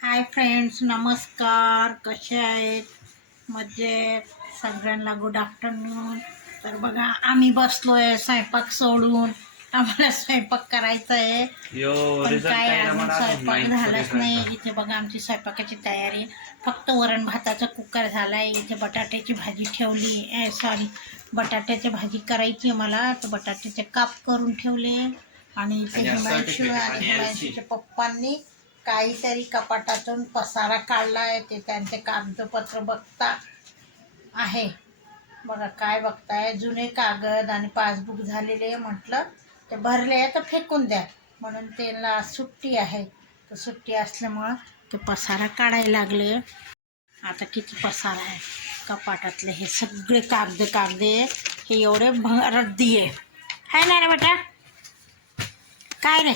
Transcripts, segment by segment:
Hi friends नमस्कार. कसे आहेत? मजेत. सगळ्यांना गुड आफ्टरनून तर बघा आम्ही बसलोय स्वयंपाक सोडून. आम्हाला स्वयंपाक करायचा आहे पण काय अजून स्वयंपाक झालाच नाही. इथे बघा आमची स्वयंपाकाची तयारी. फक्त वरण भाताचा कुकर झालाय. इथे बटाट्याची भाजी ठेवली. सॉरी बटाट्याची भाजी करायची आहे मला. तर बटाट्याचे काप करून ठेवले. आणि इथे हिमांशू आणि हिमांशूच्या पप्पांनी काहीतरी कपाटातून पसारा काढलाय ते त्यांचे कागदपत्र बघता आहे. बघा काय बघताय? जुने कागद आणि पासबुक झालेले म्हटलं ते भरले तर फेकून द्या. म्हणून त्याला सुट्टी आहे. तर सुट्टी असल्यामुळं ते पसारा काढायला लागले. आता किती पसारा आहे? कपाटातले हे सगळे कागद कागदे हे एवढे रद्दी आहे. आहे ना रे बेटा. काय रे.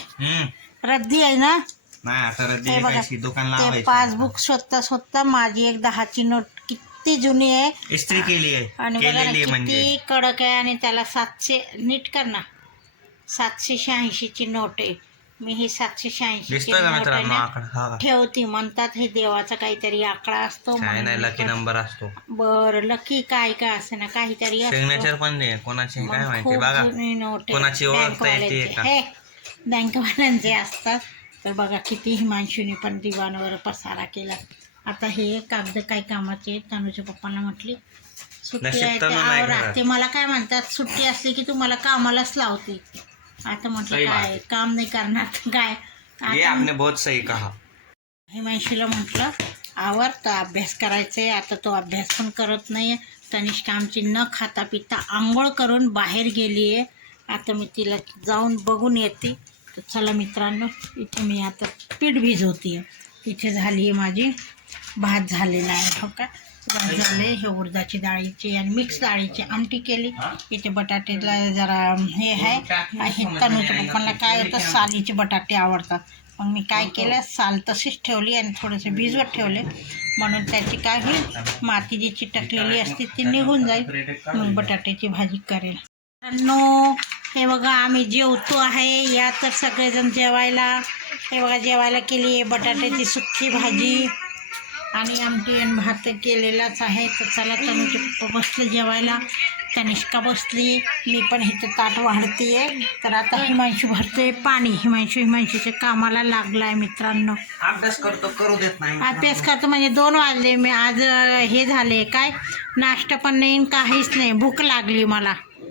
रद्दी आहे ना? नाही बघा दुकान ते लावायची पासबुक स्वतः स्वतः माझी एक दहाची नोट किती जुनी आहे. इस्त्री केली आहे. आणि बघा ना केलेली आहे म्हणजे. किती कडक आहे आणि त्याला सातशे नीट कर ना. सातशे शहाऐंशीची नोट आहे. मी ही सातशे शहाऐंशीची दिसतोय का नोट आहे मित्रांनो ना आकडा? हा. ठेवती. म्हणतात हे देवाचा काहीतरी आकडा असतो काय म्हणून नाही लकी म्हणतात. नंबर असतो. बरं लकी काय काय असे ना काहीतरी असतं. सिग्नेचर पण नाही कोणाची काय माहिती? खूप बघा. जुनी नोट आहे. कोणाची येते. का? हे बँकवाल्यांचे असतात. तर बघा किती हिमांशूने पण दिवाणवर पसारा केला. आता हे कागद काय कामाचे? तनुच्या पप्पांना म्हटली. सुट्टी आहे ते आवरा. ते मला काय म्हणतात सुट्टी असली की तुम्हाला कामालाच लावते. आता म्हटलं काय काम नाही करणार काय? ये आपने बहुत सही कहा. हिमांशीला म्हटलं आवर तर अभ्यास करायचा आहे आता तो अभ्यास पण करत नाही तनिष्का आमची न खाता पिता आंघोळ करून बाहेर गेली आहे आता मी तिला जाऊन बघून येते. तर चला मित्रांनो इथे मी आता पीठ भिजवते इथे झाली आहे माझी भात झालेला आहे हो का? भात झाले हे उडदाची डाळीची आणि मिक्स डाळीची आमटी केली. इथे बटाट्याला जरा हे आहे. हे तनुच्या पप्पांना काय होतं सालीचे बटाटे आवडतात. मग मी काय केलं साल तशीच ठेवली आणि थोडेसे भिजवत ठेवले. म्हणून त्याची काय होईल माती जी चिटकलेली असते ती निघून जाईल. मग बटाट्याची भाजी करेल. नो हे बघा आम्ही जेवतो आहे. या तर सगळेजण जेवायला हे बघा जेवायला केली आहे बटाट्याची सुक्की भाजी. आणि आमटी आणि भात केलेलाच आहे. तर चला तनुचे पप्पा बसले जेवायला. तनिष्का बसली. मी पण इथं ताट वाढते तर आता हिमांशू भरते पाणी. हिमांशू हिमांशूच्या कामाला लागला आहे मित्रांनो. अभ्यास करतो करू देत नाही अभ्यास करतो म्हणजे दोन वाजले. मी आज हे झाले काय? नाश्ता पण नाही काहीच नाही. भूक लागली मला.